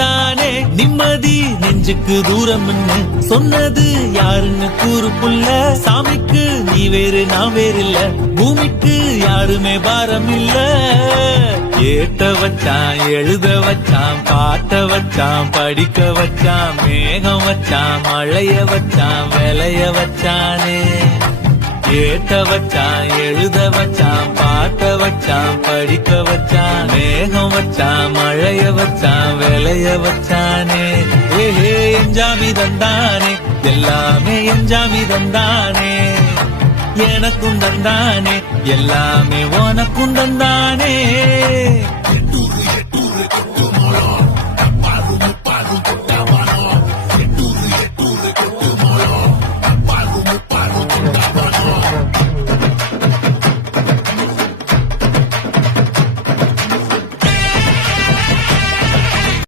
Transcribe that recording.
தானே நிம்மதி நெஞ்சுக்கு தூரம் சொன்னது யாருன்னு கூறு புள்ள. சாமிக்கு நீ வேறு நான் வேறு இல்ல, பூமிக்கு யாருமே பாரம் இல்ல. ஏத்த வச்சான் எழுத வச்சான் பாட்ட வச்சான் படிக்க வச்சான் மேகம் வச்சான் மழைய வச்சான் விளைய வச்சானே. ஏத்த வச்சான் எழுத வச்சான் பாட்ட வச்சான் படிக்க வச்சான் மேகம் வச்சான் மழைய வச்சான் விளைய வச்சானே. ஏஹே எஞ்சாமி தந்தானே எல்லாமே எஞ்சாமி தந்தானே. எனக்கும் தந்தானே எல்லாமே உனக்கும் தந்தானே.